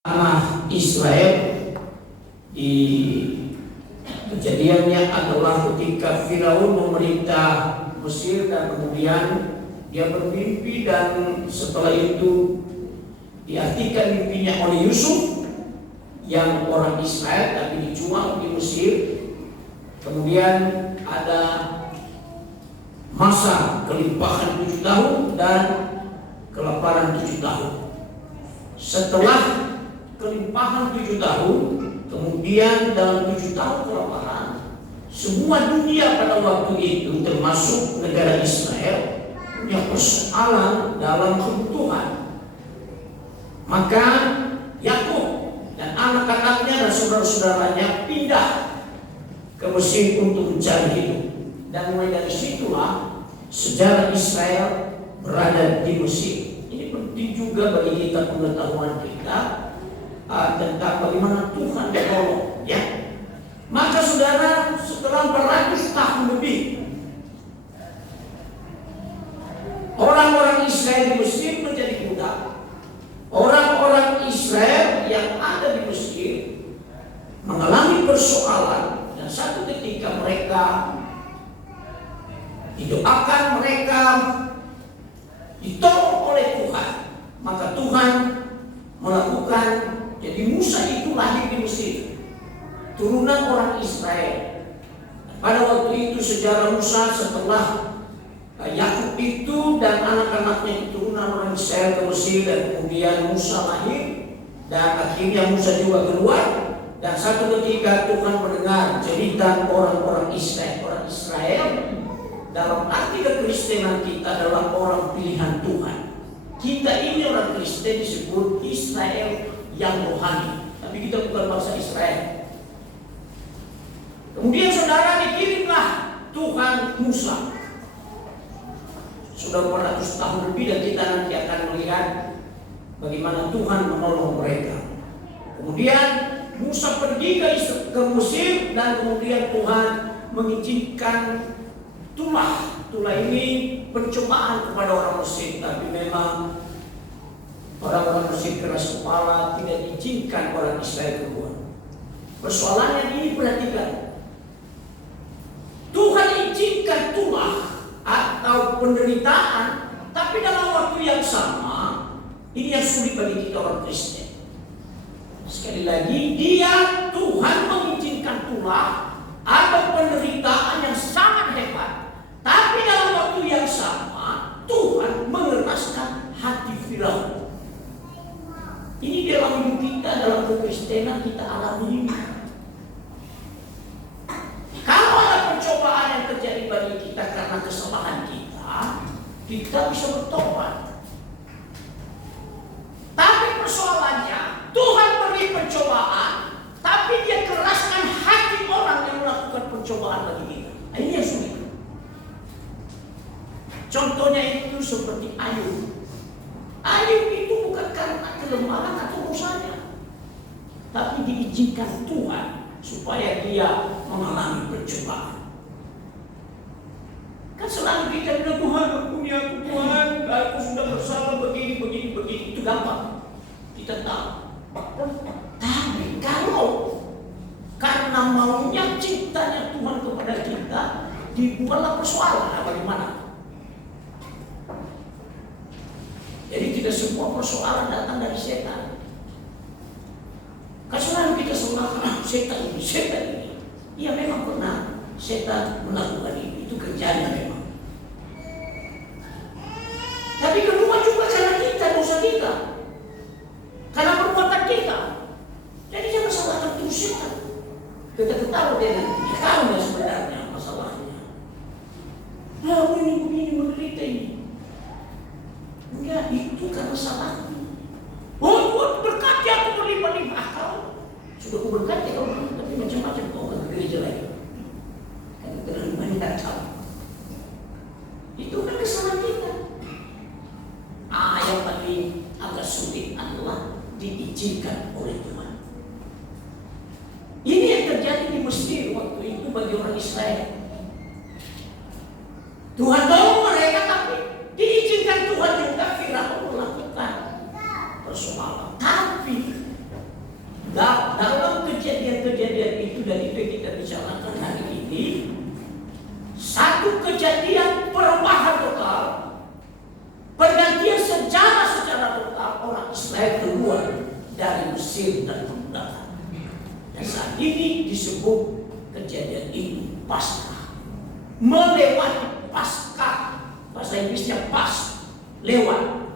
tanah Israel. Di kejadiannya adalah ketika Firaun memerintah Mesir dan kemudian dia bermimpi, dan setelah itu diartikan mimpinya oleh Yusuf yang orang Israel tapi dijual di Mesir. Kemudian ada masa kelimpahan 7 tahun dan kelaparan 7 tahun. Setelah kelimpahan 7 tahun, kemudian dalam 7 tahun kelaparan, semua dunia pada waktu itu termasuk negara Israel punya persoalan dalam kebutuhan. Maka Yakub dan anak-anaknya dan saudara-saudaranya pindah ke Mesir untuk mencari hidup. Dan mulai dari situlah sejarah Israel berada di Mesir. Ini penting juga bagi kita, pengetahuan kita tentang bagaimana Tuhan menolong, ya. Maka saudara, setelah 400 tahun lebih, orang-orang Israel di Mesir menjadi budak. Orang-orang Israel yang ada di Mesir mengalami persoalan, dan satu ketika mereka didoakan, mereka ditolong oleh Tuhan. Maka Tuhan melakukan, jadi Musa itu lahir di Mesir, turunan orang Israel. Pada waktu itu sejarah Musa setelah Yakub itu dan anak-anaknya keturunan orang Israel ke Mesir, dan kemudian Musa lahir dan akhirnya Musa juga keluar. Dan satu ketika Tuhan mendengar cerita orang-orang Israel. Orang Israel dalam arti kekristenan kita adalah orang pilihan Tuhan. Kita ini orang Kristen disebut Israel yang rohani, tapi kita bukan bangsa Israel. Kemudian saudara, dikirimlah Tuhan Musa. Sudah 400 tahun lebih, dan kita nanti akan melihat bagaimana Tuhan menolong mereka. Kemudian Musa pergi ke Mesir, dan kemudian Tuhan mengizinkan tulah ini percobaan kepada orang Mesir. Tapi memang orang-orang Mesir keras kepala, tidak diizinkan orang Israel keluar. Persoalannya ini, perhatikan, Tuhan izinkan tulah atau penderitaan, tapi dalam waktu yang sama, ini yang sulit bagi kita orang Kristen. Sekali lagi, Tuhan mengizinkan tulah atau penderitaan yang sangat hebat, tapi dalam waktu yang sama Tuhan mengeraskan hati Firaun. Ini dalam hidup kita, dalam kekristenan kita alami ini. Kalau ada percobaan yang terjadi bagi kita karena kesalahan kita bisa bertobat. Tapi persoalannya, Tuhan beri percobaan, tapi Dia keraskan hati orang yang melakukan percobaan bagi kita. Ini yang sulit. Contohnya itu seperti Ayub. Ayub itu bukan karena kelemahan atau dosanya, tapi diizinkan Tuhan supaya dia mengalami percobaan. Kan selalu kita bilang, Tuhan ampuni aku, Tuhan, aku sudah bersalah begini. Itu gampang, kita tahu. Tapi kalau karena maunya, cintanya Tuhan kepada kita, dibuatlah persoalan, bagaimana? Jadi tidak semua persoalan datang dari setan. Kan selalu kita salahkan setan ini. Iya, memang pernah setan melakukan itu kerjanya memang. Tapi kedua juga karena kita, dosa kita, karena perbuatan kita. Jadi jangan salahkan terus setan. Kita ketahui dia nanti, kamu sebenarnya masalahnya. Nah, ini menderita ini. Enggak, itu karena salahmu. Oh, Tuhan berkati aku berlimpah-limpah. Kau sudah ku berkati kau, tapi macam-macam kau ke gereja lagi. Karena terlalu banyak kau. Itu kan kesalahan kita. Yang paling agak sulit adalah diizinkan oleh Tuhan. Ini yang terjadi di Mesir waktu itu bagi orang Israel. Tuhan tahu mereka, tapi diizinkan Tuhan juga Firaun melakukan persoalan. Tapi dalam kejadian-kejadian itu, dan itu yang kita bicarakan hari ini, satu kejadian perubahan total, pergantian sejarah secara total. Orang Israel keluar dari Mesir dan perbudakan. Dan saat ini disebut kejadian ini Paskah, melewati Paskah, bahasa Inggrisnya pas, lewat.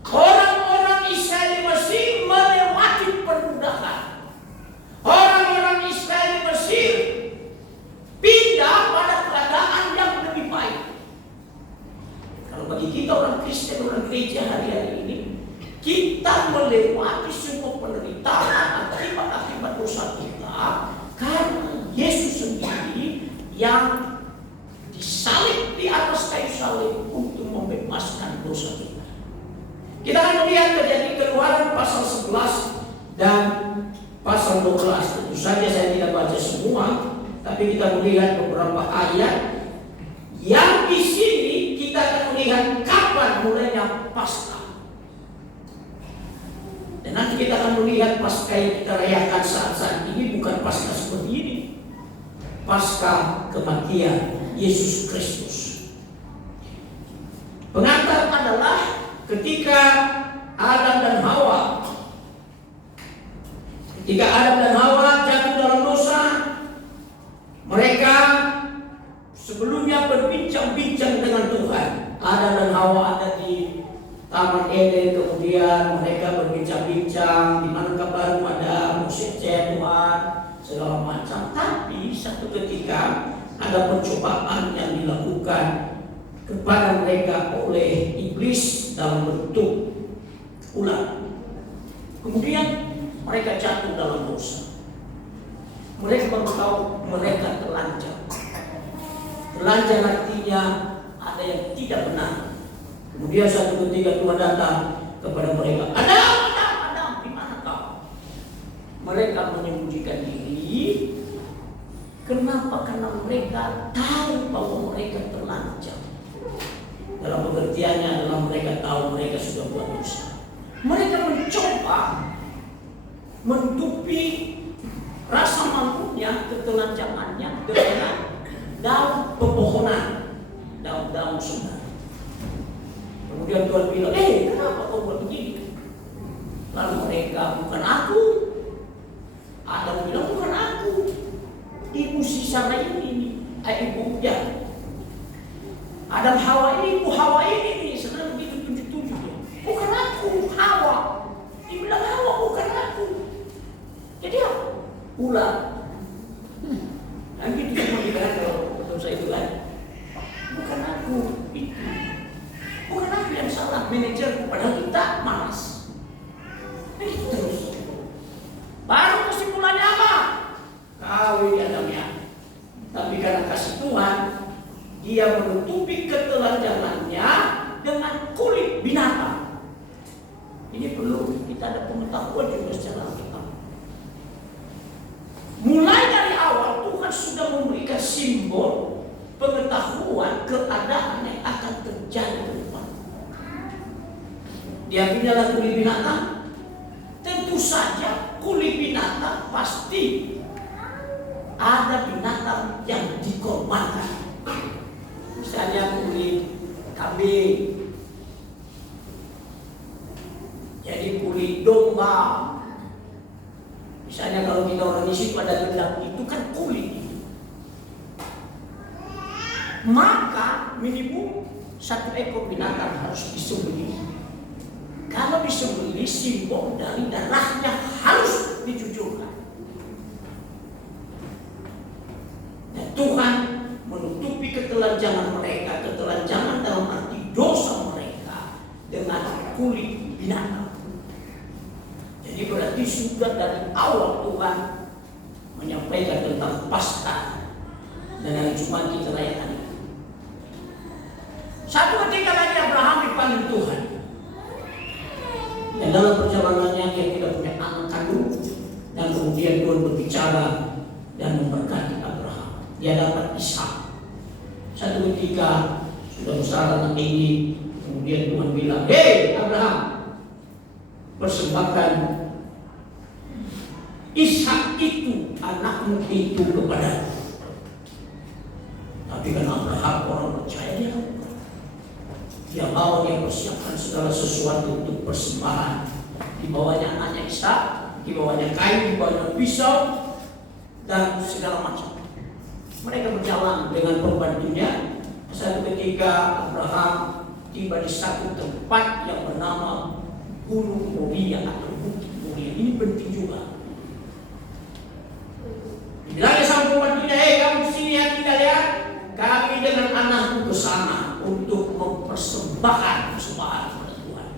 Orang-orang Israel di Mesir melewati perbudakan. Orang-orang Israel di Mesir pindah pada keadaan yang lebih baik. Kalau bagi kita orang Kristen, orang gereja hari-hari ini, kita melewati semua penderitaan akibat dosa kita karena Yesus sendiri yang disalib di atas kayu salib untuk membebaskan dosa kita. Kita akan melihat kejadian Keluaran pasal 11 dan pasal 12. Tentu saja saya tidak baca semua, tapi kita melihat beberapa ayat yang di sini kita akan melihat kapan mulainya Paskah. Dan nanti kita akan melihat Paskah yang kita rayakan saat-saat ini bukan Paskah seperti ini. Paskah kematian Yesus Kristus. Pengantar adalah ketika Adam dan Hawa jatuh dalam dosa, mereka sebelumnya berbincang-bincang dengan Tuhan. Adam dan Hawa ada di Taman Eden, kemudian mereka berbincang-bincang, di mana baru ada musik Tuhan, segala macam. Tapi satu ketika ada percobaan yang dilakukan kepada mereka oleh iblis dalam bentuk ular. Kemudian mereka jatuh dalam dosa. Mereka baru tahu mereka telanjang. Telanjang artinya ada yang tidak benar. Kemudian satu ketika Tuhan datang kepada mereka, Adam, di mana kau? Mereka menyembunyikan diri. Kenapa? Karena mereka tahu bahwa mereka telanjang. Dalam pengertiannya adalah mereka tahu mereka sudah buat dosa. Mereka mencoba menutupi rasa malunya, ketelanjangannya dengan daun pepohonan, daun-daun sungai. Kemudian Tuhan bilang, kenapa kau buat begini? Lalu mereka, bukan aku. Adam bilang, bukan aku. Ibu sisara ini, ibunya. Adam Hawa ini, ibu Hawa ini, senang begitu tunjuk-tunjuk dia. Bukan aku, Hawa. Dia bilang, Hawa bukan aku. Jadi apa? Ular. Nanti dia mau dikatakan kalau dosa itu kan. Bukan aku, itu. Bukan aku yang salah, manajerku, padahal kita malas. Begitu terus. Baru kesimpulannya apa? Kau ini Adamnya. Tapi karena kasih Tuhan, dia menutupi ketelanjangannya dengan kulit binatang. Ini perlu kita ada pengetahuan juga secara Alkitab. Mulai dari awal Tuhan sudah memberikan simbol pengetahuan keadaan yang akan terjadi ke depan. Dia pindalah kulit binatang. Tentu saja kulit binatang pasti ada binatang yang dikorbankan. Misalnya kulit kambing, jadi kulit domba. Misalnya kalau kita orang di situ ada gendang, itu kan kulit. Maka minimum satu ekor binatang harus disembelih. Kalau disembelih, simbol dari darahnya harus dicucurkan. Dan Tuhan menutupi ketelanjangan mereka, ketelanjangan dalam arti dosa mereka dengan kulit binatang. Jadi berarti sudah dari awal Tuhan menyampaikan tentang Paskah dan hari Jumat kita rayakan. Satu ketika lagi Abraham dipanggil Tuhan. Dan dalam perjalanannya dia tidak punya anak kandung, dan kemudian Tuhan berbicara dan memberkati Abraham. Dia dapat Ishak. Satu ketika sudah besar anak ini, kemudian Tuhan bilang, "Hei Abraham, persembahkan lakukan itu kepada. Tapi kan Abraham orang percaya dia lakukan. Dia bawa, dia persiapkan segala sesuatu untuk persembahan. Dibawanya anaknya Ishak, dibawanya kayu, dibawanya pisau, dan segala macam. Mereka berjalan dengan pembantunya. Satu ketika Abraham tiba di satu tempat yang bernama Gunung Moria atau Bukit Moria. Ini penting juga. Bilangnya sama pembantunya, kamu sini ya, kita lihat. Kami dengan anakku ke sana untuk mempersembahkan persembahan kepada Tuhan.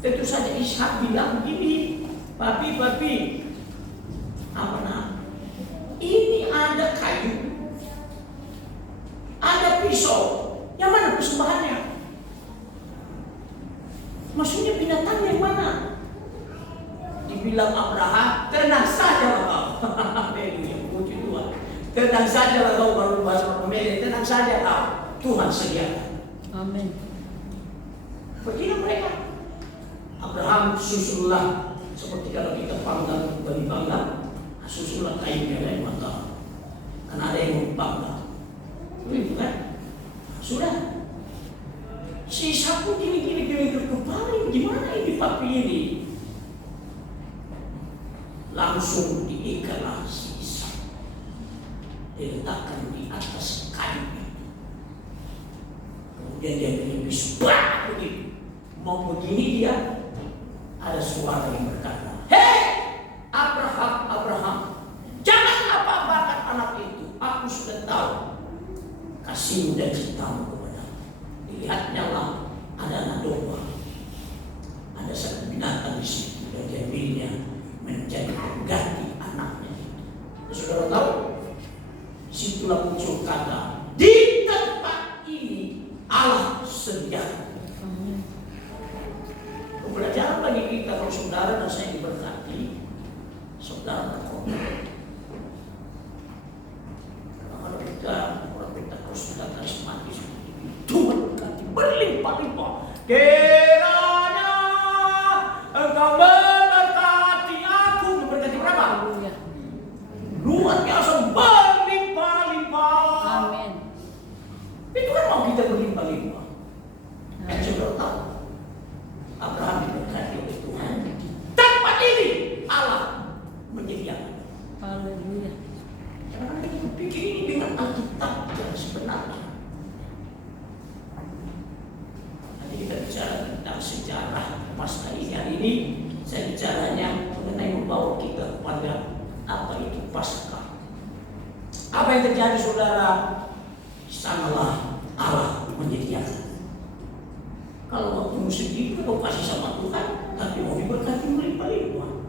Tentu saja Ishak bilang begini, papi, apa nak? Ini ada kayu, ada pisau, yang mana persembahannya? Maksudnya binatang yang mana? Dibilang Abraham, tenang saja kau. Haleluya, puji Tuhan. Tenang saja kau, baru bahasa pemilik, tenang saja kau. Tuhan sediakan. Amin. Begini mereka. Abraham susullah seperti kalau kita panggang bagi panggang, susullah kayunya lain maka. Karena ada yang panggang. Begitu kan? Sudah. Si sapu gini kepala, gimana ini papi ini? Langsung diikat si Ishak, diletakkan di atas kayu. Kemudian dia menembus begitu. Mau begini dia, ada suara yang berkata, "Hei Abraham, jangan apa-apakan anak itu. Aku sudah tahu kasihmu dan cintamu kepadaku. Dilihatnya lah, ada anak domba, ada satu binatang di situ, dan dia pilihnya menjadi pengganti anaknya itu." Saudara tahu, situlah muncul kata, di tempat ini Allah sediakan. Pembelajaran bagi kita, kalau saudara dan saya diberkati, saudara berkorban. Kalau kita orang Pentakosta sudah karismatis, Tuhan berkati berlimpah-limpah. Kiranya Engkau memberkati aku. Memberkati berapa? Luar biasa, berlimpah-limpah. Amin. Itu kan mau kita berlimpah-limpah. Dan saudara tahu, Abraham diberkati oleh Tuhan. Tempat ini Allah menyediakan. Haleluya. Jangan kita pikir ini dengan Alkitab yang sebenarnya. Nanti kita bicara tentang sejarah Paskah ini. Hari ini saya bicaranya mengenai membawa kita kepada apa itu Paskah. Apa yang terjadi saudara? Di sanalah Allah menyediakan. Kalau waktu sedih kau kasih sama Tuhan, tapi mau diberkati melimpah-limpah.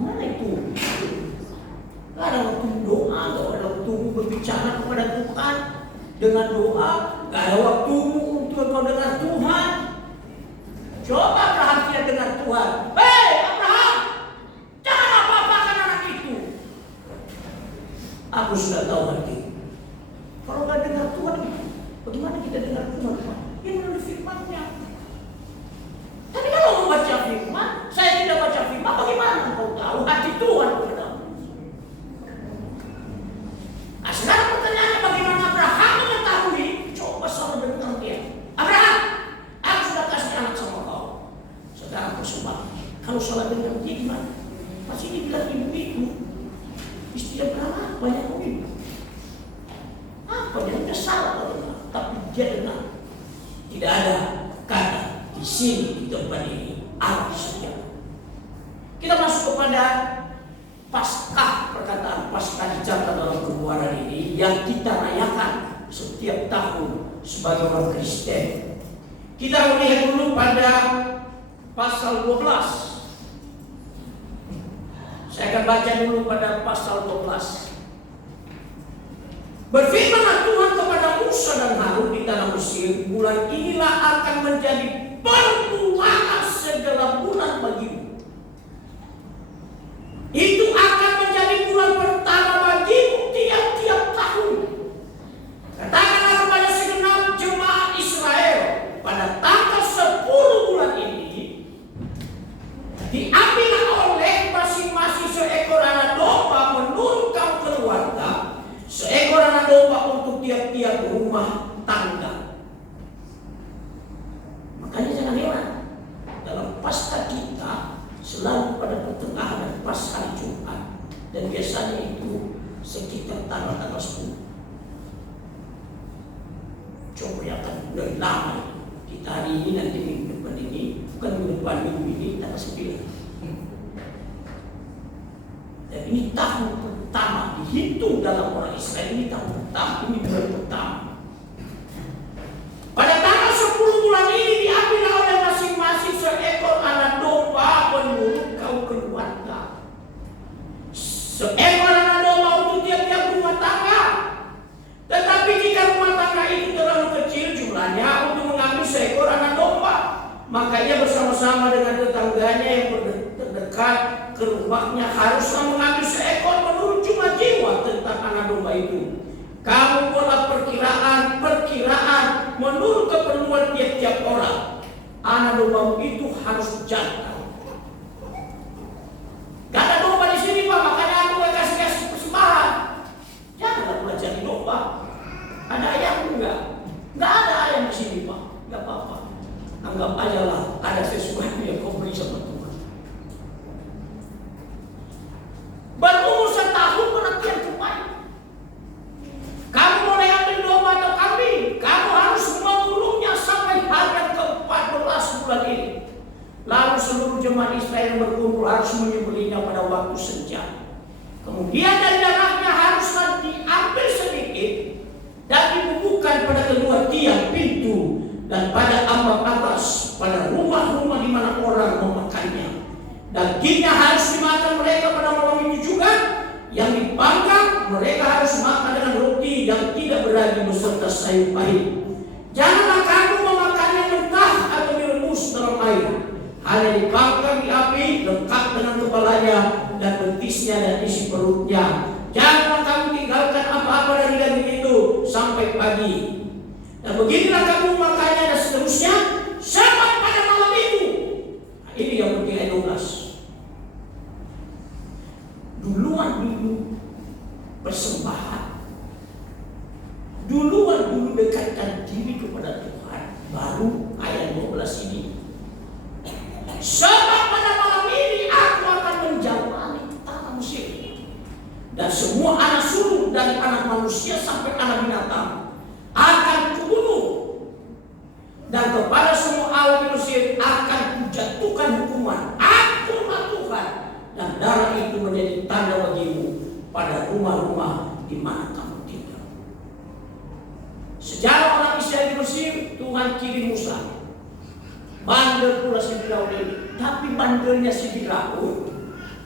Mana itu? Gak ada waktu doa, gak ada waktu berbicara kepada Tuhan dengan doa, gak ada waktu untuk kau dengar Tuhan. Coba perhatian dengan Tuhan. Hei Abraham, jangan apa-apakan anak itu. Aku sudah tahu hati. Kalau gak dengar Tuhan, bagaimana kita dengar Tuhan? Yang melalui firman-Nya. Tapi kalau membaca firman, saya tidak baca firman, bagaimana kau tahu hati Tuhan kepadamu? Nah, sekarang pertanyaannya, bagaimana Abraham mengetahui? Coba saudara dengar dia. Abraham, aku sudah kasih anak sama kau. Sekarang kau sembah. Kalau salah dengar dia gimana? Pasti dibilang ibu-ibu. Istilah berapa? Banyak ibu. Apa dia tidak salah kalau dengar, tapi dia dengar. Tidak ada kata di sini, di tempat ini Allah sediakan. Kita masuk kepada Paskah, perkataan Paskah dicatat dalam Keluaran ini yang kita rayakan setiap tahun sebagai orang Kristen. Kita melihat dulu pada pasal 12. Saya akan baca dulu pada pasal 12. Berfirmanlah Tuhan kepada Musa dan Harun di tanah Mesir, bulan inilah akan menjadi permulaan segala bulan bagimu. Itu akan menjadi bulan pertama bagimu tiap-tiap tahun. Katakanlah kepada segenap jemaat Israel, pada tanggal 10 bulan ini, diambillah oleh masing-masing seekor anak domba menurut setiap rumah tangga. Makanya jangan heran, dalam Paskah kita selalu pada pertengahan dan pas hari Jumat, dan biasanya itu sekitar tanggal 10. Coba ya kan dari lama kita hari ini, nanti minggu depan ini, bukan minggu depan, minggu ini tanggal 9. Dan ini tahun pertama dihitung dalam orang Israel, ini tahun pertama, ini bulan pertama. Pada tanggal 10 bulan ini diambil oleh masing-masing seekor anak domba menurut kaum keluarga. Seekor anak domba untuk tiap-tiap rumah tangga. Tetapi jika rumah tangga itu terlalu kecil jumlahnya untuk mengambil seekor anak domba, maka ia bersama-sama dengan tetangganya yang terdekat ke rumahnya haruslah mengambil seekor menurut jumlah jiwa tentang anak domba itu. Kamu buatlah perkiraan menurut keperluan tiap-tiap orang. Anak domba itu harus jantan. Gak ada domba di sini Pak, makanya aku gak kasih persembahan. Janganlah pula jadi domba. Ada ayam enggak? Gak ada ayam di sini Pak. Gak apa-apa. Anggap aja lah ada sesuatu yang kau beri sama Tuhan. Berumur setahun penantian kembali. Kamu boleh ambil domba atau kambing, kamu harus mengurungnya sampai hari ke-14 bulan ini. Lalu seluruh jemaat Israel yang berkumpul harus menyembelihnya pada waktu senja. Kemudian dari darahnya haruslah diambil sedikit dan dibubuhkan pada kedua tiang pintu dan pada ambang atas pada rumah-rumah di mana orang memakannya. Dagingnya harus dimakan mereka pada malam itu juga. Yang dipanggang mereka harus makan dengan roti yang tidak beragi beserta sayur pahit. Janganlah kamu memakannya mentah atau direbus dalam air. Hanya dipanggang di api, lengkap dengan kepalanya dan betisnya dan isi perutnya. Janganlah kamu tinggalkan apa-apa dari daging itu sampai pagi. Dan beginilah kamu makannya dan seterusnya sampai pada malam itu. Nah, ini yang penting ayat 12. Duluan dulu persembahan, duluan dulu dekatkan diri kepada Tuhan, baru ayat 12 ini. Sebab pada malam ini aku akan menjauhani tanah Mesir dan semua anak sulung dari anak manusia sampai anak binatang akan kubunuh, dan kepada semua awak Mesir akan kujatuhkan hukuman. Akulah Tuhan, dan darah itu menjadi tanda bagimu pada rumah-rumah di mana kamu tinggal. Sejarah orang Israel di Mesir, Tuhan kirim Musa. Bandel pula si Firaun ini, tapi bandelnya si Firaun.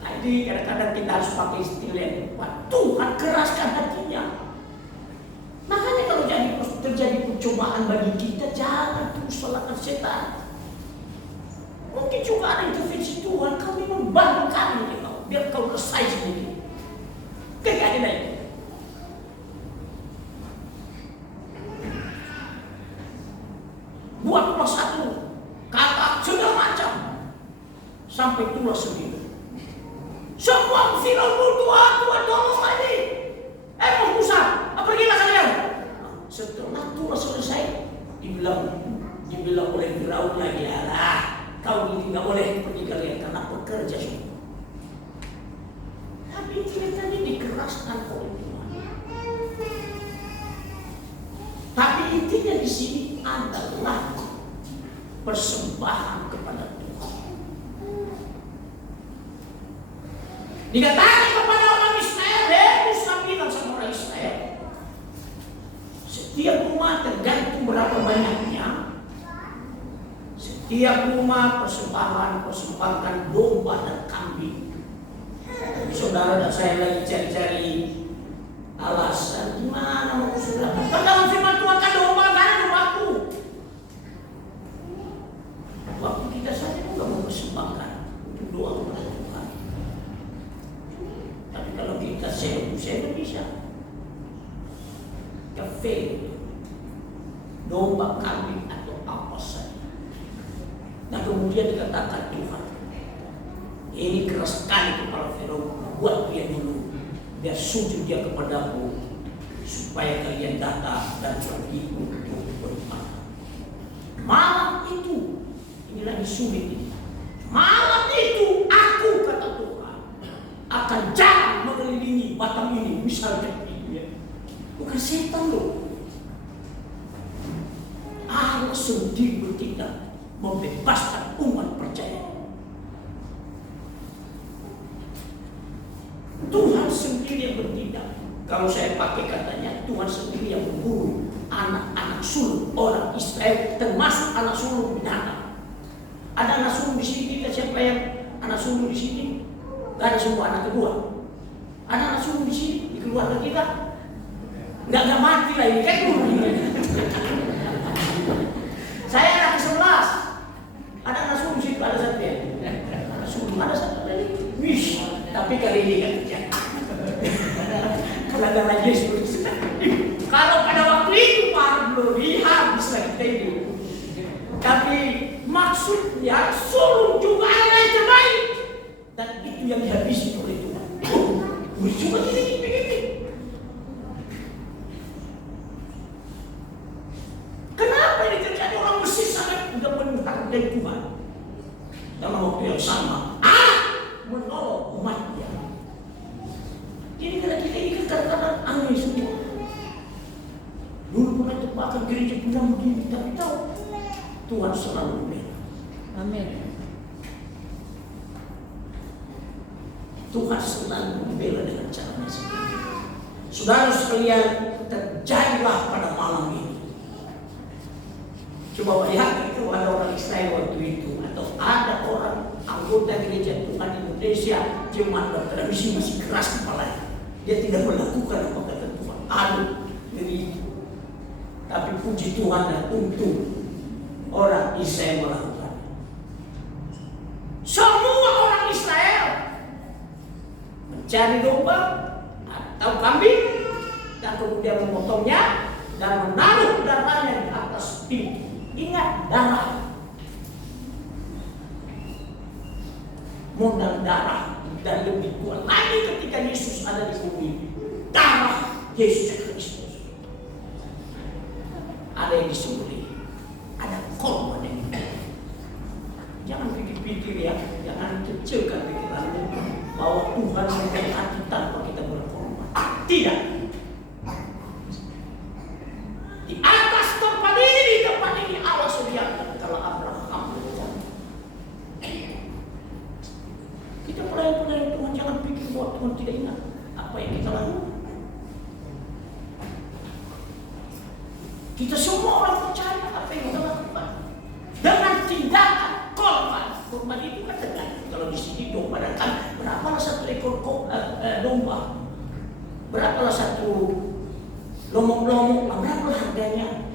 Jadi kadang-kadang kita harus pakai istilah yang kuat. Tuhan keraskan hatinya. Makanya kalau terjadi percobaan bagi kita, jangan terus salahkan setan. Mungkin juga ada intervensi Tuhan, kau memang bantu kami biar kau selesai sendiri. Kayak ada itu. Buatlah satu kata segala macam sampai tua sendiri. Semua Firaun Tuhan tolong lagi. Musa, pergilah kalian. Setelah tua selesai, dibilang oleh Firaun lagi, alah, kau ini nggak boleh pergi kalian karena pekerja semua. Tapi kita ini dikeraskan oleh Tuhan. Tapi intinya di sini adalah persembahan kepada Tuhan. Dikatakan kepada orang Israel, Musa bilang sama orang Israel, setiap rumah tergantung berapa banyaknya. Setiap rumah persembahkan domba dan kambing. Saudara dan saya lagi cari-cari alasan gimana mau saudara. Kan dalam firman Tuhan kan domba kan ada waktu. Waktu kita saja juga mau persembahkan untuk doa kepada Tuhan. Tapi kalau kita saya bisa. Kafe, domba, kambing atau apa saja. Nah kemudian dikatakan Tuhan, ini keras sekali kepala Firaun, buat dia dulu, biar sujud dia kepadaku supaya kalian datang dan pergi untuk beribadah. Malam itu, ini lagi sulit ini. Malam itu aku, kata Tuhan, akan jalan mengelilingi batang ini, misalnya itu ya. Bukan setan loh. Allah sendiri bertindak membebaskan umat percaya. Tuhan sendiri yang bertindak. Kalau saya pakai katanya, Tuhan sendiri yang memburu anak-anak sulung orang Israel, termasuk anak sulung binatang. Ada anak sulung di sini kita, siapa yang anak sulung di sini? Gak ada semua anak kedua. Ada anak sulung di sini di keluarga kita. Nggak mati lah ini kan. Saya anak ke-11. Ada anak sulung di situ, ada satu ya. Anak sulung ada satu lagi. Wish, tapi kali ini kan ya. Kalau ada Yesus. Kalau pada waktu itu Pak belum habis lagi kita ini. Tapi maksudnya sulung juga ada yang terbaik, dan itu yang dihabisi oleh Tuhan. Cuma ini begini. Kenapa ini terjadi? Orang Mesir sangat tidak menghargai Tuhan. Dalam waktu yang sama, menolong umatnya. Jadi kalau kita ini kadang-kadang aneh semua. Dulu pernah terbakar gereja punya begini, tapi tahu Tuhan selalu membela. Amin. Tuhan selalu membela dengan caranya sendiri. Saudara sekalian, terjadilah pada malam ini. Coba bayangkan itu ada orang Israel waktu itu, atau ada orang anggota gereja Tuhan Indonesia, jemaat bertradisi masih keras kepalanya. Dia tidak melakukan apa kata Tuhan. Aduh, ngeri. Tapi puji Tuhan dan untung orang Israel melakukan. Semua orang Israel mencari domba atau kambing dan kemudian memotongnya dan menaruh darahnya di atas pintu. Ingat, darah, modal darah, dan lebih tua lagi ketika Yesus ada di bumi, darah Yesus Kristus. Ada yang disembelih, ada korban yang diberi. Jangan pikir-pikir ya, jangan kecilkan pikiranmu bahwa Tuhan memberkati tanpa kita berkorban. Tidak. Di atas tempat ini, di tempat ini Allah sediakan kalau Abraham berjalan. Kita pelayan-pelayan Tuhan, jangan pikir bahwa Tuhan tidak ingat apa yang kita lakukan. Kita semua orang percaya apa yang kita lakukan dengan tindakan korban. Korban itu kan dengan, kalau di sini domba dan kan berapalah satu ekor domba, berapalah satu lomong-lomong, berapa harganya.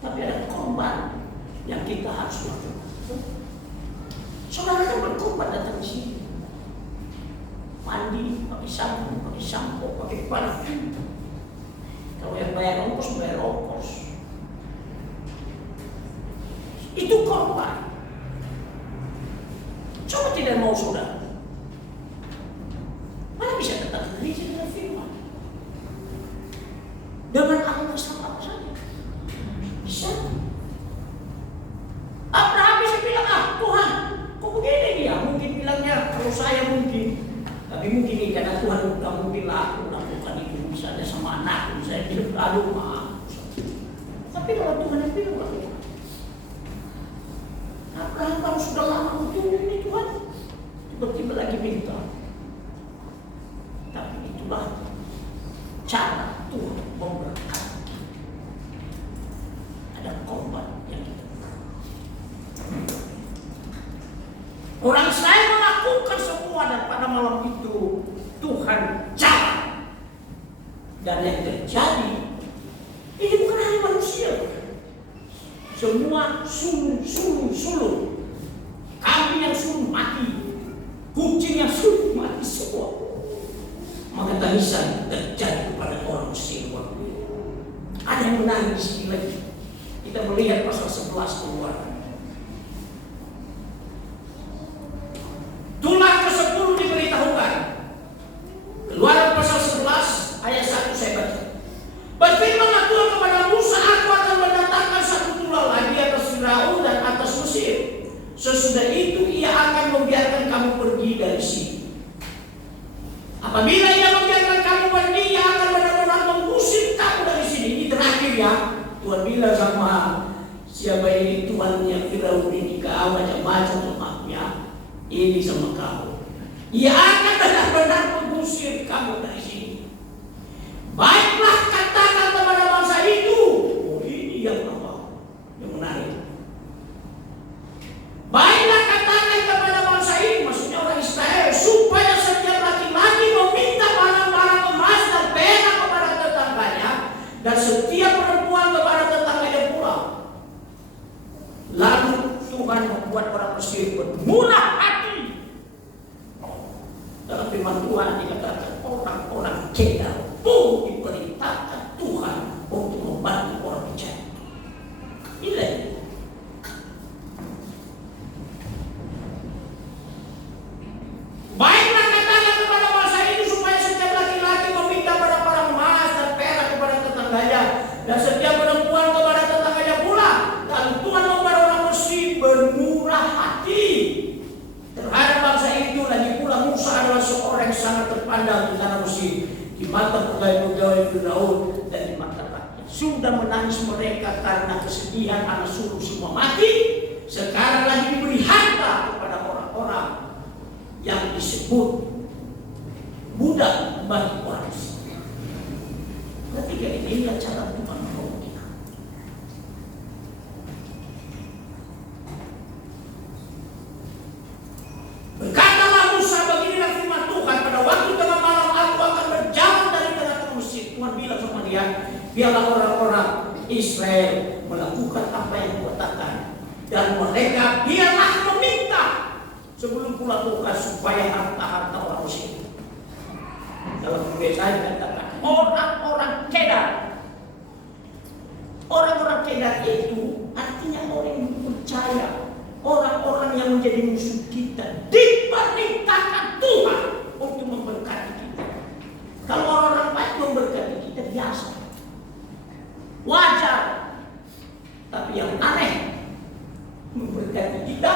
Tapi ada korban yang kita harus lakukan. Saudara kan berkorban datang di sini, mandi, pakai sampo, pakai parfum. Kalau yang bayar ongkos, bayar ongkos. Itu korban. Coba tidak mau saudara, mana bisa datang ke gereja dengan firman? Dengan alasan apa saja? Bisa. Abraham bisa bilang, Tuhan, kok begini dia? Mungkin bilangnya, kalau saya mungkin. Tapi mungkin ini karena Tuhan tidak mungkin aku lakukan itu. Misalnya sama anakku, saya bilang, aduh maaf. Tapi kalau Tuhan yang bilang, Abraham kalau sudah lama betul ini Tuhan, tiba-tiba lagi minta. Tapi itulah cara Tuhan memberkati. Ada korban yang kita berikan. Orang Israel melakukan semua dan pada malam itu Tuhan jalan. Dan yang terjadi ini bukan hanya manusia. Semua sulung, kambing yang sulung mati, kucing yang sulung mati semua. Maka tangisan terjadi kepada orang Mesir waktu itu. Ada yang menangis di sini lagi. Kita melihat pasal 11 Keluaran. Tulah ke-10 diberitahukan. Keluaran pasal 11 ayat 1 saya baca. pergi dari sini. Apabila ia membiarkan kamu pergi, ia akan benar-benar mengusir kamu dari sini. Ini terakhir ya. Tuhan bilang sama siapa ini, Tuhan yang Firaun ini kau macam-macam lemaknya. Ini sama kamu. Ia akan benar-benar mengusir kamu dari sini. Baiklah katakan kepada bangsa itu. Oh, ini yang apa? Yang menarik. Baiklah katakan kepada bangsa ini, maksudnya orang Israel, supaya setiap laki-laki meminta barang-barang emas dan perak kepada tetangganya, dan setiap perempuan kepada tetangganya pula. Lalu Tuhan membuat orang Mesir bermurah hati. Dalam firman Tuhan dikatakan orang-orang Kedar pun diperintahkan Tuhan untuk membantu orang percaya. Ini baiklah katakan kepada bangsa ini supaya setiap laki-laki meminta barang-barang emas dan perak kepada tetangganya, dan setiap perempuan kepada tetangganya pula. Lalu Tuhan membuat orang Mesir bermurah hati terhadap bangsa itu. Lagi pula Musa adalah seorang yang sangat terpandang di tanah Mesir, di mata pegawai-pegawai Firaun dan di mata rakyat. Sudah menangis mereka karena kesedihan anak sulung semua mati. Sekarang lagi diberi harta kepada orang-orang yang disebut budak bagi waris. Ketiga ini cara Tuhan menolong kita. Berkatalah Musa, beginilah firman Tuhan, pada waktu tengah malam aku akan berjalan dari tengah-tengah Mesir. Tuhan bilang sama dia, biarlah orang-orang Israel melakukan apa yang kukatakan, dan mereka biarlah meminta sebelum pula Tuhan supaya harta-harta orang Mesir. Dalam kebiasaan dikatakan orang-orang Kedar. Orang-orang Kedar itu artinya orang yang percaya, orang-orang yang menjadi musuh kita diperintahkan Tuhan untuk memberkati kita. Kalau orang-orang baik memberkati kita biasa, wajar. Tapi yang aneh, memberkati kita,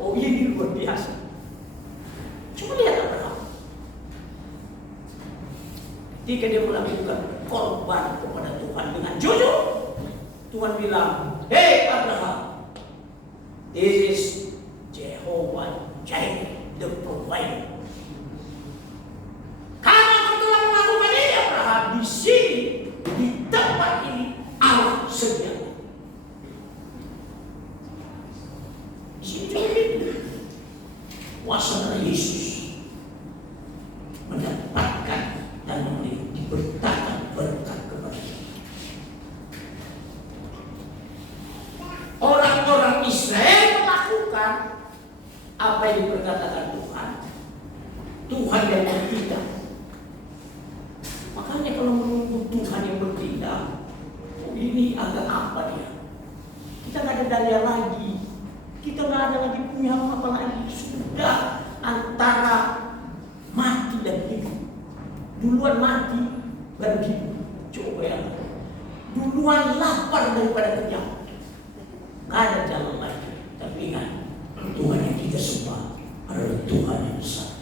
oh ini luar biasa. Coba lihat Abraham. Ketika dia melakukan korban kepada Tuhan dengan jujur, Tuhan bilang, "Hey Abraham, this is Jehovah Jireh, the provider. Karena kau telah melakukan ini Abraham, di sini, di tempat ini Allah sedia." Di sini juga itu kuasa dari Yesus mendapatkan dan diberitakan berkat kepada kita. Orang-orang Israel melakukan apa yang diperkatakan Tuhan. Tuhan yang bertindak. Makanya kalau menunggu Tuhan yang bertindak, oh ini agak apa dia? Kita nggak ada daya lagi. Kita nggak ada lagi punya apa lagi. Sudah antara mati dan hidup. Duluan mati baru hidup. Coba ya. Duluan lapar daripada kenyang. Nggak ada jalan lagi. Tapi ingat, Tuhan yang kita sembah adalah Tuhan yang besar.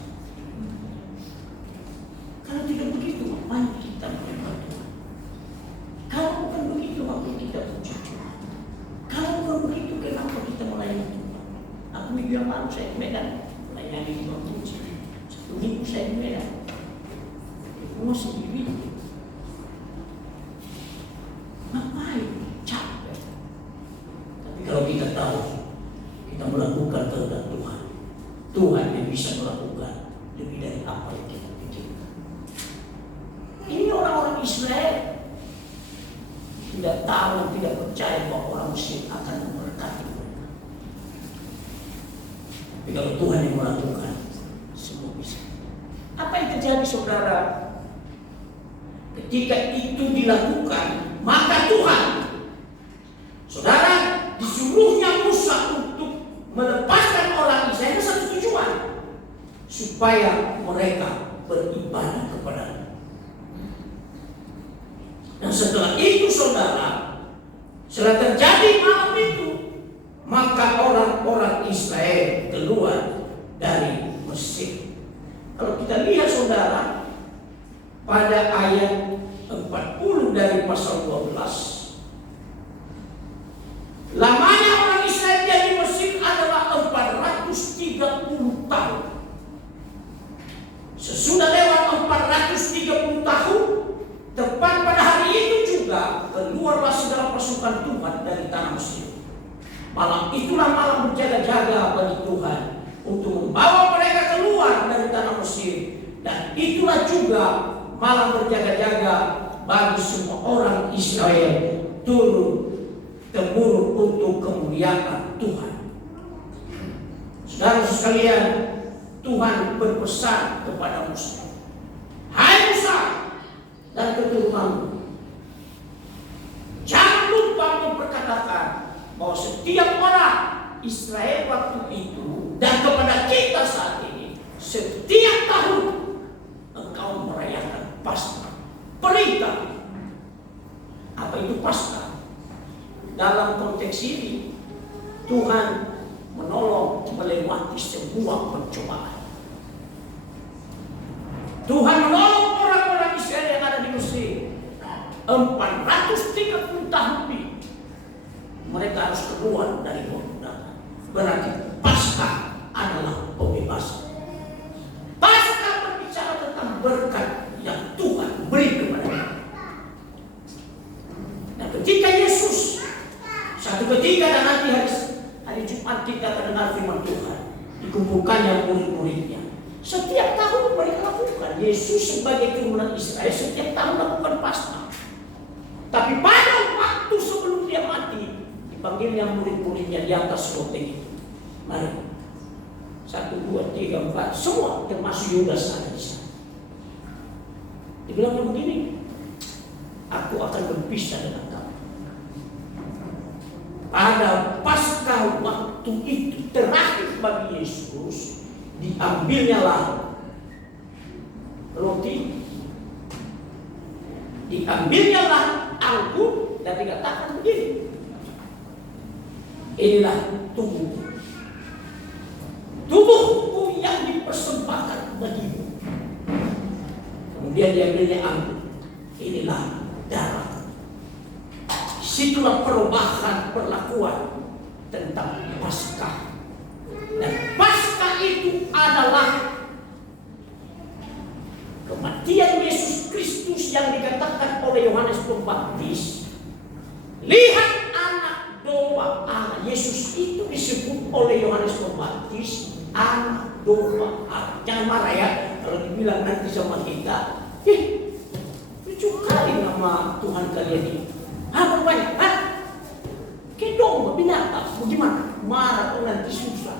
Kalau tidak begitu, ngapain kita menyembah Tuhan? Kalau bukan begitu, waktu kita puji Tuhan. Kalau bukan begitu, kenapa kita melayani Tuhan? Aku minggu yang lalu saya di Medan melayani Tuhan puji. 1 minggu saya di Medan. Aku sendiri. Ngapain? Capek. Tapi kalau kita tahu, kita melakukan kehendak Tuhan, Tuhan yang bisa melakukan lebih dari apa yang kita pikirkan. Ini orang-orang Israel tidak tahu, tidak percaya bahwa orang Mesir akan memberkati mereka. Tapi kalau Tuhan yang melakukan, semua bisa. Apa yang terjadi saudara? Ketika itu dilakukan, maka Tuhan, saudara, disuruhnya Musa untuk melepaskan orang Israel dengan satu tujuan, supaya mereka beribadah kepada-Nya. Dan setelah itu saudara, setelah terjadi malam itu, maka orang-orang Israel keluar dari Mesir. Kalau kita lihat saudara, pada ayat 40 dari pasal 12, lamanya orang Israel di Mesir adalah 430 tahun. Sesudah lewat 430 tahun, tepat pada hari itu juga keluarlah segala pasukan Tuhan dari tanah Mesir. Malam itulah malam berjaga-jaga bagi Tuhan untuk membawa mereka keluar dari tanah Mesir, dan itulah juga malam berjaga-jaga bagi semua orang Israel turun temurun untuk kemuliaan Tuhan. Saudara sekalian, Tuhan berpesan kepada Musa, "Hai Musa dan keturunanmu, jangan lupa memperkatakan bahwa setiap orang Israel waktu itu dan kepada kita saat ini, setiap tahun engkau merayakan Paskah." Perintah. Apa itu Paskah? Dalam konteks ini, Tuhan menolong melewati sebuah percobaan. Tuhan menolong orang-orang Israel yang ada di Mesir 430 tahun lebih. Mereka harus keluar dari perbudakan. Berarti Paskah adalah pembebasan. Paskah berbicara tentang berkat yang Tuhan beri kepada kita. Nah, ketika Yesus satu ketika dan nanti hari Jumat kita akan dengar firman Tuhan, dikumpulkannya murid-muridnya. Setiap tahun mereka lakukan. Yesus sebagai keturunan Israel setiap tahun lakukan Paskah. Tapi pada waktu sebelum dia mati, dipanggilnya murid-muridnya di atas loteng itu. Mari, 1, 2, 3, 4, semua termasuk Yudas ada di sana. Dibilang begini, "Aku akan berpisah dengan kamu." Pada Paskah waktu itu terakhir bagi Yesus, diambilnya lah roti, diambilnya lah anggur, dan dikatakan begini, "Inilah tubuhku yang dipersembahkan bagimu." Kemudian diambilnya anggur, "Inilah darah." Situlah perubahan perlakuan tentang Paskah. Dan Paskah itu adalah kematian Yesus Kristus yang dikatakan oleh Yohanes Pembaptis, "Lihat anak domba Allah." Yesus itu disebut oleh Yohanes Pembaptis anak domba Allah. Jangan marah ya kalau dibilang nanti sama kita, lucu kali nama Tuhan kalian ini. Apa banyak? Kayak domba, binatang. Bagaimana? Marah kok nanti susah.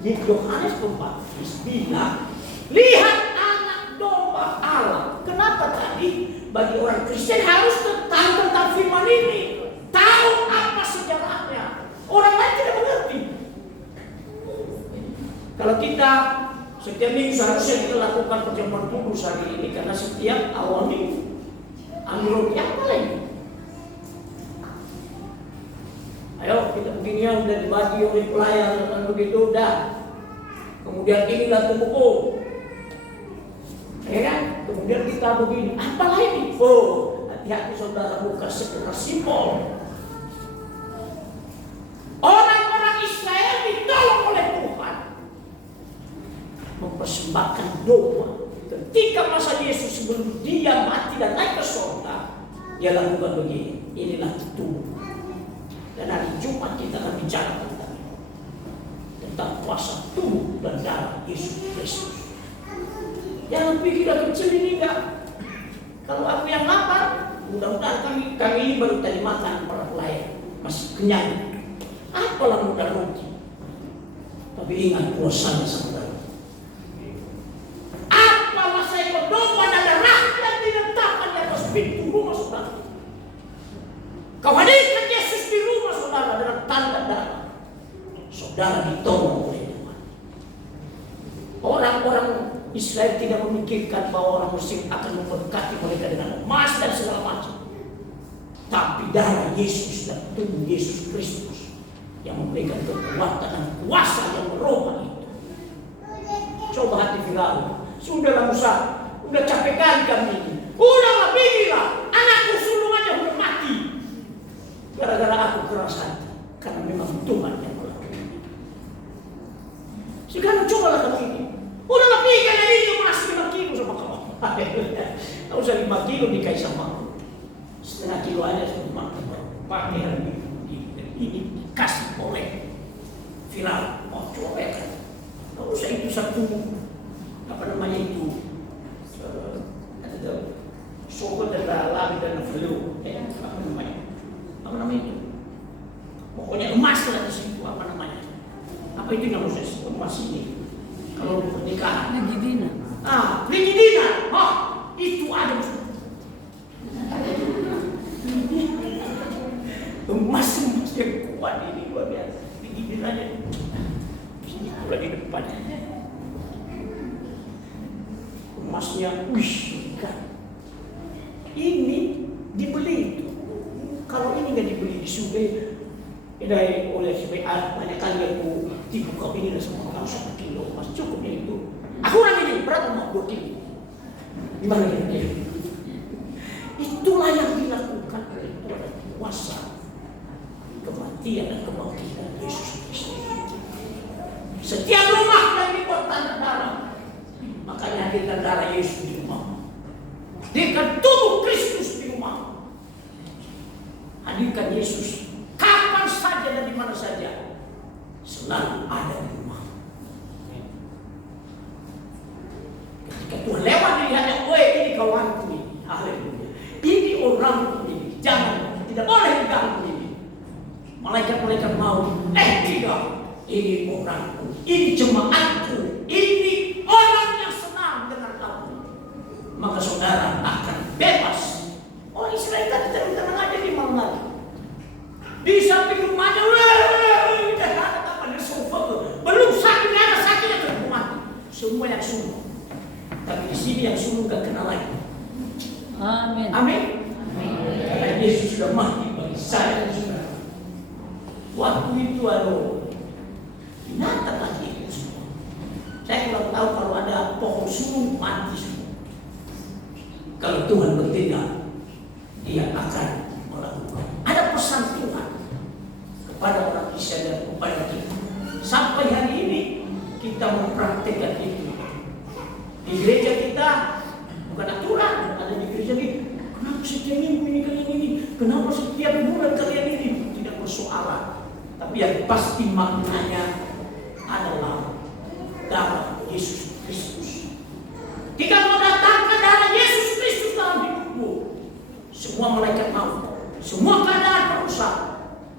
Yohanes Pembaptis bilang, "Lihat anak domba Allah." Kenapa tadi bagi orang Kristen harus tahu tentang firman ini, tahu apa sejarahnya. Orang lain tidak mengerti. Kalau kita setiap minggu seharusnya kita lakukan perjamuan kudus hari ini, karena setiap awal minggu ambil roti apa lagi? Ayo kita begini ya, udah dibagi oleh pelayan dan begitu udah. Kemudian inilah tubuhku, ya kan? Kemudian kita begini, apa lagi? Oh, hati-hati saudara, bukan sekedar simbol. Orang-orang Israel ditolong oleh Tuhan mempersembahkan domba. Ketika masa Yesus sebelum dia mati dan naik ke surga, dia lakukan begini, "Inilah tubuh." Dan hari Jumat kita akan bicara tentang kuasa tubuh dan darah Yesus Kristus. Jangan pikir aku kecil ini enggak. Kalau aku yang lapar, mudah-mudahan kami ini baru tadi makan para pelayan, masih kenyang. Apalah mudah roti. Tapi ingat kuasanya saudara. Apalah seekor domba dan rakyat diletakkan di atas pintu rumah saudara. Kau hadirkan Yesus di rumah saudara dengan tanda darah. Saudara ditolong oleh Tuhan. Orang-orang Israel tidak memikirkan bahwa orang Mesir akan memberkati mereka dengan emas dan segala macam. Tapi darah Yesus dan tubuh Yesus Kristus yang memberikan kekuatan dan kuasa yang merubah itu. Coba hati Firaun. Sudahlah Musa, udah capek kali kami ini. Udahlah, pergilah. Anakku sulung aja udah mati. Gara-gara aku keras hati. Karena memang Tuhan yang melakukan. Sekarang cobalah kamu ini. Udahlah, pergi kalian ini emas 5 kilo sama kamu. Tahu usah 5 kilo dikasih sama aku. Setengah kilo aja sama pakai ini dikasih oleh viral. Oh, coba ya kan. Tahu usah itu satu apa namanya itu sokot dan lari dan flu, apa namanya itu, pokoknya emas lah di situ, apa namanya, apa itu yang harus emas ini, kalau pernikahan, Ligidina, itu ada emas yang kuat ini luar biasa, Ligidinanya, ini pula di depannya. Emasnya, ini dibeli itu. Kalau ini nggak dibeli di Sube, dari oleh CBA banyak kali aku dibuka ini semua orang 1 kilo emas cukupnya itu. Aku orang ini berapa mau 2 kilo? Gimana kira-kira? Itulah yang dilakukan oleh Tuhan kuasa kematian dan kebangkitan Yesus Kristus. Setiap rumah yang dibuat tanda darah. Makanya hadirkan darah Yesus di rumah. Hadirkan tubuh Kristus di rumah. Hadirkan Yesus kapan saja dan di mana saja. Selalu ada di rumah. Ketika Tuhan lewat dilihatnya, ini kawanku ini. Haleluya. Ini orangku ini. Jangan, tidak boleh diganggu ini. Malaikat-malaikat mau. Tidak. Ini orangku. Ini jemaatku. Ini orang yang senang dengan kamu. Maka saudara akan bebas. Orang Israel tadi tenang aja di malam hari. Di samping rumahnya, udah ada apa di sofa. Belum sakitnya ada sakitnya terus mati. Semua yang sulung. Tapi di sini yang sulung gak kenal lagi. Amin. Amin. Karena Yesus sudah mati bagi saya dan saudara. Waktu itu binatang lagi itu semua. Saya kurang tahu kalau ada pohon sulung mati semua. Kalau Tuhan bertindak, Dia akan melakukan. Ada pesan Tuhan kepada orang Israel dan kepada kita. Sampai hari ini kita mempraktikkan itu. Di gereja kita bukan aturan, ada di gereja ini. Kenapa setiap minggu ini kalian ini? Kenapa setiap bulan kalian ini? Tidak persoalan. Tapi yang pasti maknanya adalah darah Yesus Kristus. Jika mau datangkan darah Yesus Kristus dalam hidupmu, semua malaikat maut, semua keadaan perusak,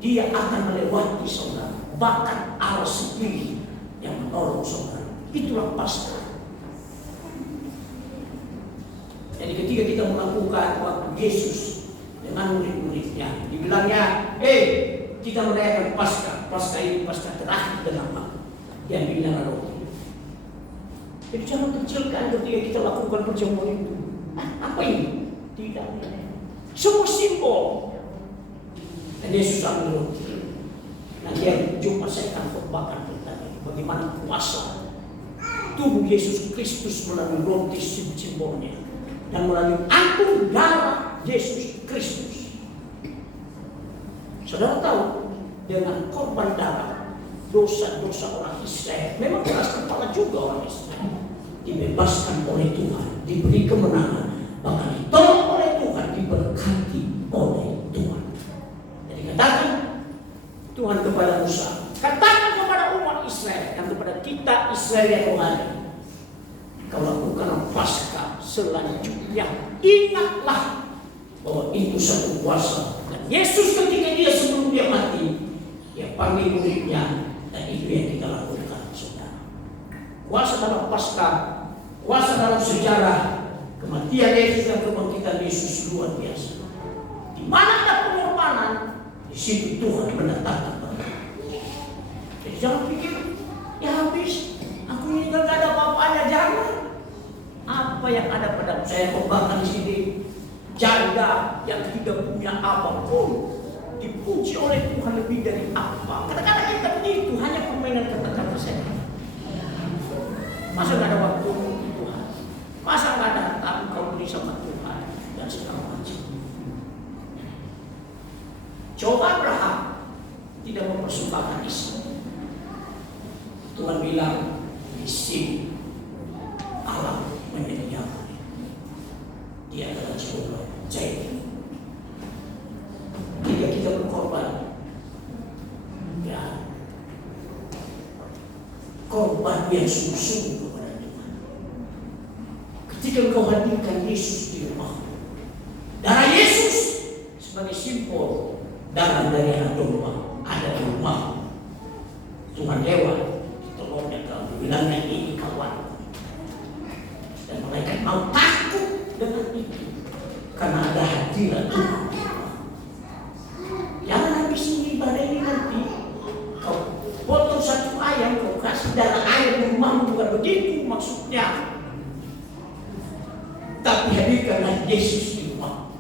Dia akan melewati saudara. Bahkan Allah sendiri yang menolong saudara. Itulah Paskah. Jadi ketika kita melakukan waktu Yesus dengan murid-muridnya, dibilangnya, kita merayakan Paskah. Paskah ini Paskah terakhir dengan apa? Yang bilang roti. Jadi jangan kecilkan ketika kita lakukan perjamuan itu. Apa ini? Tidak. Semua simbol. Dan Yesus ambil roti. Nanti yang jumpa saya akan khotbahkan tentang bagaimana kuasa tubuh Yesus Kristus melalui roti simbolnya dan melalui angkung darah Yesus Kristus. Saudara tahu, dengan korban darah dosa-dosa orang Israel memang keras kepala juga orang Israel, dibebaskan oleh Tuhan, diberi kemenangan, bahkan ditolong oleh Tuhan, diberkati oleh Tuhan. Jadi katakan Tuhan kepada Musa, katakan kepada umat Israel dan kepada kita Israel yang rohani, kau lakukan Paskah selanjutnya. Ingatlah bahwa itu satu kuasa. Dan Yesus ketika Dia sebelum Dia mati, Dia panggil muridnya, dan itu yang kita lakukan, saudara. Kuasa dalam Paskah, kuasa dalam sejarah kematian Yesus dan kebangkitan Yesus luar biasa. Di mana ada pengorbanan, di situ Tuhan mendatangkan berkat. Jadi jangan pikir, ya habis, aku ini gak ada apa-apanya, jangan. Apa yang ada pada saya kembangkan di sini, janda yang tidak punya apapun dipuji oleh Tuhan lebih dari apa. Kadang-kadang kita begitu, hanya permainan kata-kata saya. Masa gak ada waktu untuk Tuhan? persembahan di sini. Tuhan bilang di sini Allah menyediakan. Dia adalah Jehovah Jireh. Ketika kita berkorban, ya, korban yang sungguh-sungguh kepada Tuhan. Ketika engkau hadirkan Yesus di rumah, darah Yesus sebagai simbol darah dari anak domba ada di rumah. Tuhan lewat, tolongnya kau bilangnya ini kawan. Dan malaikat mau takut dengan itu karena ada hadirat Tuhan. Jangan habis ibadah ini nanti kau potong satu ayam, kau kasih darah ayam di rumahmu, bukan begitu maksudnya. Tapi hadirkanlah Yesus di rumah.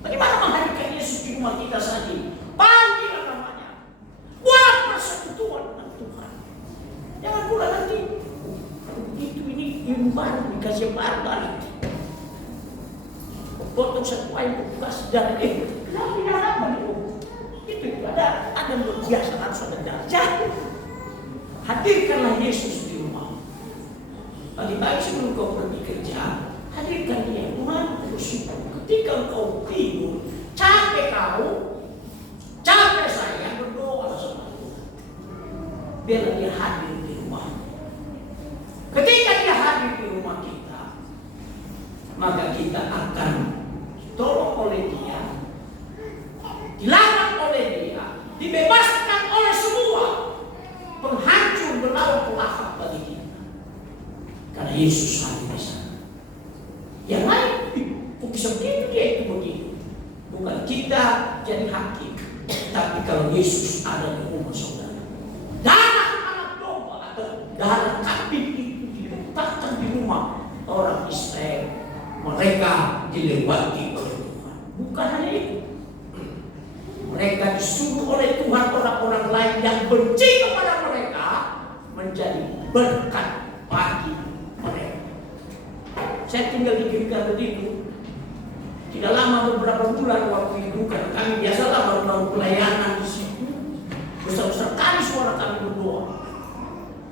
Bagaimana menghadirkan Yesus di rumah kita saat ini? Panggillah namanya. Buat persekutuan dengan Tuhan. Jangan pula nanti begitu ini ilmu baru dikasih baru balik. Potong satu ayam, kau kasih darah kenapa tidak apa nih? Itu ada luar biasa, harus ada darah. Hadirkanlah Yesus di rumah. Pagi-pagi sebelum kau pergi kerja, hadirkan dia. Tuhan, bersyukur. Ketika kau tidur, capek kau, capek saya, berdoa sama Tuhan. Biarlah dia hadir di rumah. Ketika dia hadir di rumah kita, maka kita akan ditolong oleh dia, dilawan oleh dia, dibebaskan oleh semua penghancur berlawan pelahap bagi kita. Karena Yesus hadir di sana. Yang lain, kok bisa begitu dia itu begitu. Bukan kita jadi hakim, tapi kalau Yesus ada di rumah saudara, darah anak domba atau darah kambing itu diletakkan di rumah orang Israel, mereka dilewati oleh Tuhan. Bukan hanya itu, mereka disuruh oleh Tuhan orang-orang lain yang benci kepada mereka menjadi berkat bagi mereka. Saya tinggal di gereja begitu. Tidak lama, beberapa bulan waktu itu, karena kami biasalah baru pelayanan di situ, besar-besar kali suara kami berdoa.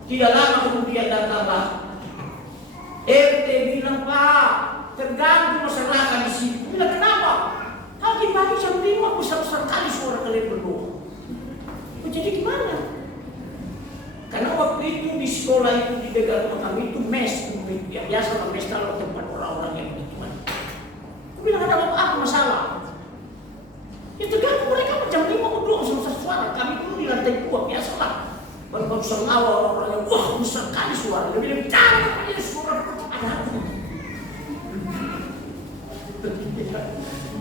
Tidak lama kemudian datanglah RT bilang, Pak, terganggu masyarakat di situ. Bilang, kenapa? Pagi-pagi jam 5 besar-besar kali suara kalian berdoa. Jadi gimana? Karena waktu itu di sekolah itu di dekat rumah kami itu mes, yang biasa mes kalau tempat orang-orang yang beriman. Aku bilang, ada apa masalah? Ya terganggu mereka jam 5 berdoa sama suara. Kami dulu di lantai 2 biasalah. Baru selawat orang-orang yang wah besar kali suara. Dia bilang, jangan aja suara ada apa?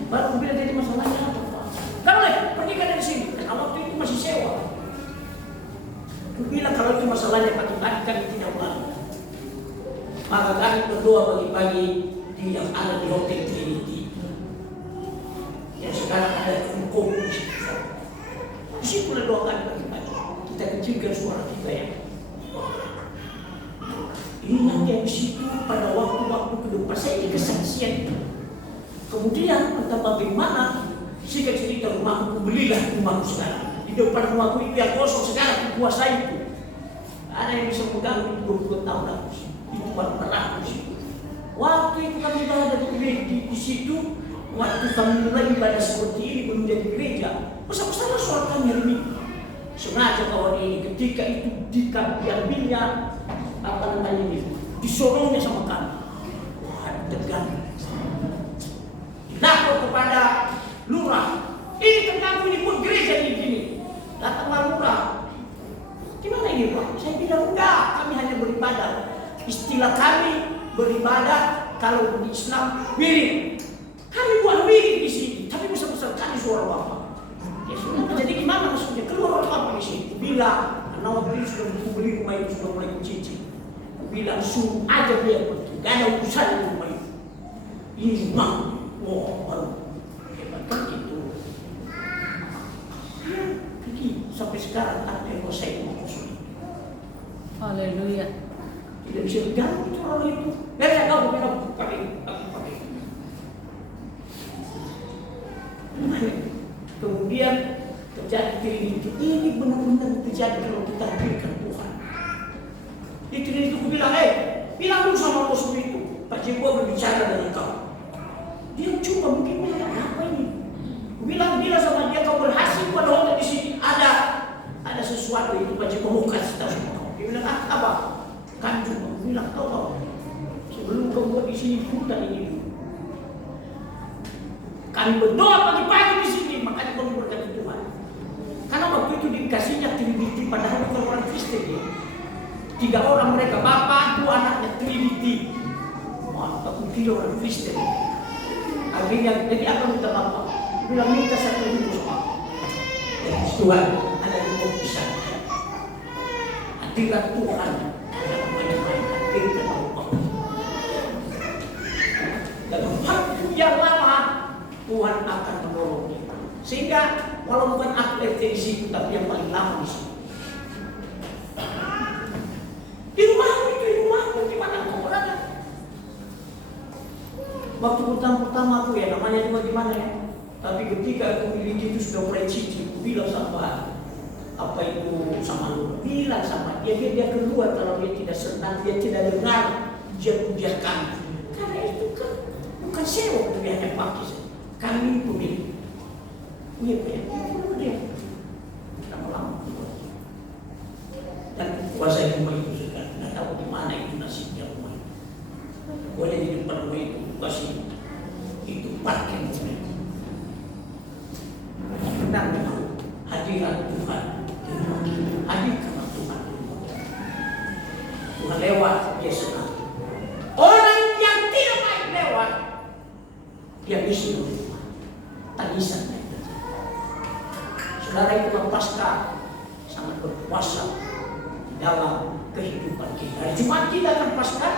Baru bilang jadi masalahnya apa Pak? Kalau pergi dari sini, karena waktu itu masih sewa. Aku bilang kalau itu masalahnya pagi-pagi kami tidak mau. Maka kami berdoa pagi-pagi di yang ada di hotel Trinity, yang sekarang ada di Kongko. Di situ doa kami pagi-pagi. Kita kecilkan suara kita ya. Ini nanti di situ pada waktu-waktu ke depan saya ini kesaksian. Kemudian entah bagaimana singkat cerita rumahku, belilah rumahku sekarang. Di depan rumahku itu yang kosong sekarang kuasai itu. Ada yang bisa mengganggu 20 tahun aku. Itu baru pernah di situ. Waktu itu kami berada di situ, waktu kami mulai ibadah seperti ini belum jadi gereja. Besar-besarlah suara kami hari ini. Sengaja kawan ini ketika itu diambilnya apa namanya ini, disorongnya sama kami. Wah, terganggu. Lapor kepada lurah, ini terganggu ini pun gereja ini. Datanglah lurah. Gimana ini Pak? Saya bilang enggak, kami hanya beribadah. Istilah kami beribadah kalau di Islam wirid. Kami buat wirid di sini, tapi besar-besar kali suara Bapak. Ya sudah, jadi gimana maksudnya? Keluar apa di sini? Bilang, karena waktu itu sudah beli rumah itu sudah mulai kucicil. Bilang suruh aja dia pergi, gak ada urusan di rumah itu. Ini rumah. Oh, baru hebat kan itu. Ya, pergi sampai sekarang ada yang saya mau kosong. Haleluya. Tidak bisa diganggu itu orang itu. Biar kau pakai. Kemudian terjadi Trinity. Ini benar-benar terjadi kalau kita hadirkan Tuhan. Di Trinity aku bilang, bilang dulu sama musuh itu, Pak Jebo berbicara dengan kau. Dia coba mungkin bilang, apa ini? Bilang sama dia, kau berhasil pada hotel di sini. Ada sesuatu itu Pak Jebo mau kasih tahu sama kau. Dia bilang, apa? Kan cuma bilang, kau sebelum kau buat di sini hutan ini dulu. Kami berdoa pagi-pagi di sini, makanya kami berkati Tuhan. Karena waktu itu dikasihnya Trinity, padahal bukan orang Kristen dia. 3 orang mereka, bapak, 2 anaknya Trinity. Tapi tidak orang Kristen. Akhirnya, jadi apa minta bapak? Bilang minta 1.000 sama. Ya Tuhan, ada di bisa. Hadirkan Tuhan. Hadirkan Allah. Dan waktu yang lama Tuhan akan menolong kita. Sehingga walau bukan aku di situ, tapi yang paling lama di sini. Di rumahmu di mana kau berada? Waktu pertama aku ya namanya juga gimana ya. Tapi ketika aku miliki itu sudah mulai cici, aku bilang sama apa itu sama lu, bilang sama dia keluar kalau dia tidak senang, dia tidak dengar, dia biarkan. Karena itu kan bukan sewa dia hanya pakai. Kami pemilik. Dia lama-lama dan kuasa rumah itu sudah tidak tahu di mana itu nasibnya rumah itu. Boleh di depan rumah itu kasih itu parkir rumah itu. Benar memang hadirat Tuhan di rumah kita. Hadirkanlah Tuhan di rumah kita. Tuhan lewat dia senang. Orang yang tidak baik lewat dia bisa tangisan naik. Saudara itu Paskah sangat berkuasa dalam kehidupan kita. Hari Jumat kita akan Paskah,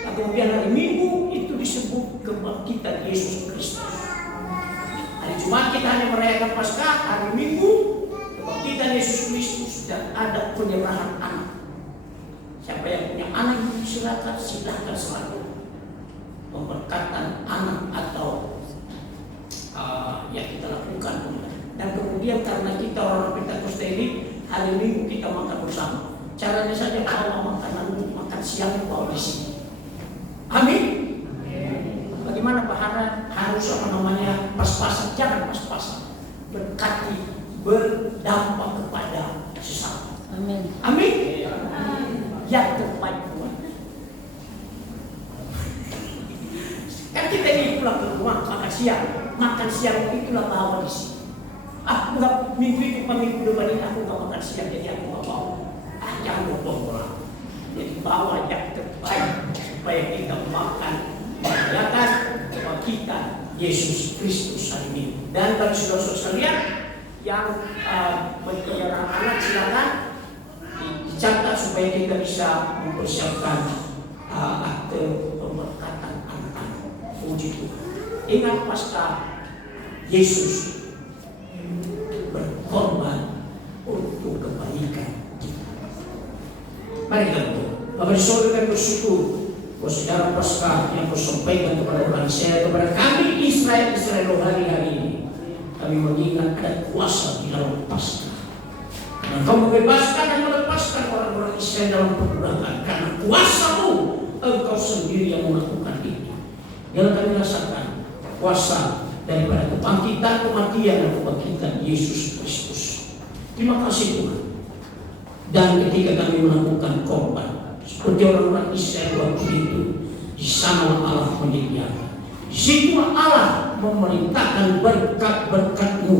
dan kemudian hari Minggu itu disebut kebangkitan Yesus Kristus. Hari Jumat kita hanya merayakan Paskah, hari Minggu kebangkitan Yesus Kristus dan ada penyerahan anak. Siapa yang punya anak silahkan selalu pemberkatan anak atau yang kita lakukan. Dan kemudian karena kita orang Pentakosta ini hari Minggu kita makan bersama. Caranya saja bawa makanan makan siang bawa di sini. Amin. Bagaimana Pak Haran? Harus pas-pasan, jangan pas-pasan. Berkati, berdampak kepada sesama. Amin. Amin. Yang terbaik Tuhan. Kan kita ini pulang ke rumah makan siang itulah bawa di sini. Enggak minggu itu minggu depan ini aku nggak makan siang jadi aku nggak bawa. Jangan bohong. Jadi bawa yang terbaik supaya kita makan merayakan kebangkitan Yesus Kristus hari ini. Dan bagi saudara-saudara sekalian yang menyerang anak silakan dicatat supaya kita bisa mempersiapkan akte pemberkatan anak-anak. Puji Tuhan. Ingat Paskah Yesus berkorban untuk kebaikan kita. Mari kita berdoa. Bapak Saudara bersyukur bahwa saudara Paskah yang bersampaikan kepada orang Israel, kepada kami Israel rohani hari ini. Kami mengingat ada kuasa di dalam Paskah. Dan kau membebaskan dan melepaskan orang-orang Israel dalam perbudakan. Karena kuasa-Mu, Engkau sendiri yang melakukan itu. Yang kami rasakan kuasa daripada kebangkitan kematian dan kebangkitan Yesus Kristus. Terima kasih Tuhan. Dan ketika kami melakukan korban seperti orang-orang Israel waktu itu, di sana Allah menyediakan. Di situ Allah memerintahkan berkat-berkat-Mu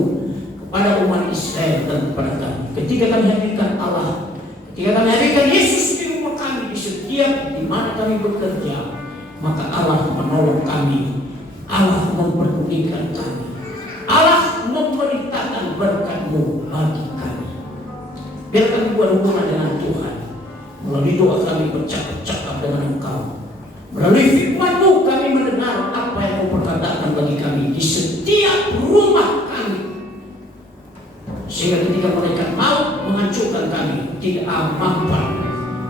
kepada umat Israel dan kepada kami. Ketika kami hadirkan Allah, ketika kami hadirkan Yesus di rumah kami, di setiap di mana kami bekerja, maka Allah menolong kami. Allah memperdulikan kami. Allah memerintahkan berkat-Mu bagi kami. Biar kami buat hubungan dengan Tuhan. Melalui doa kami bercakap-cakap dengan Engkau. Melalui firman-Mu kami mendengar apa yang Kau perkatakan bagi kami di setiap rumah kami. Sehingga ketika mereka mau menghancurkan kami, tidak mampan.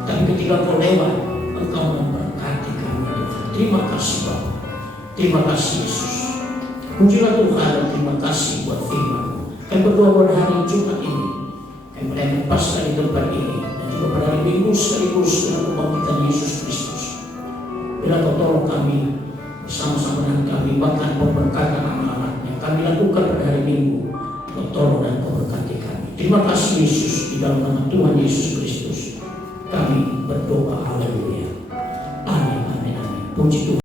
Tapi ketika Kau lewat, Engkau memberkati kami. Terima kasih Bapak. Terima kasih Yesus. Pujilah Tuhan dan terima kasih buat firman-Mu. Kami berdoa pada hari Jumat ini, kami merayakan Paskah di tempat ini, dan juga pada hari Minggu sekaligus dengan kebangkitan Yesus Kristus. Bila Kau tolong kami bersama-sama dengan kami, bahkan pemberkatan amal-amal yang kami lakukan pada hari Minggu, Kau tolong dan Kau berkati kami. Terima kasih Yesus, di dalam nama Tuhan Yesus Kristus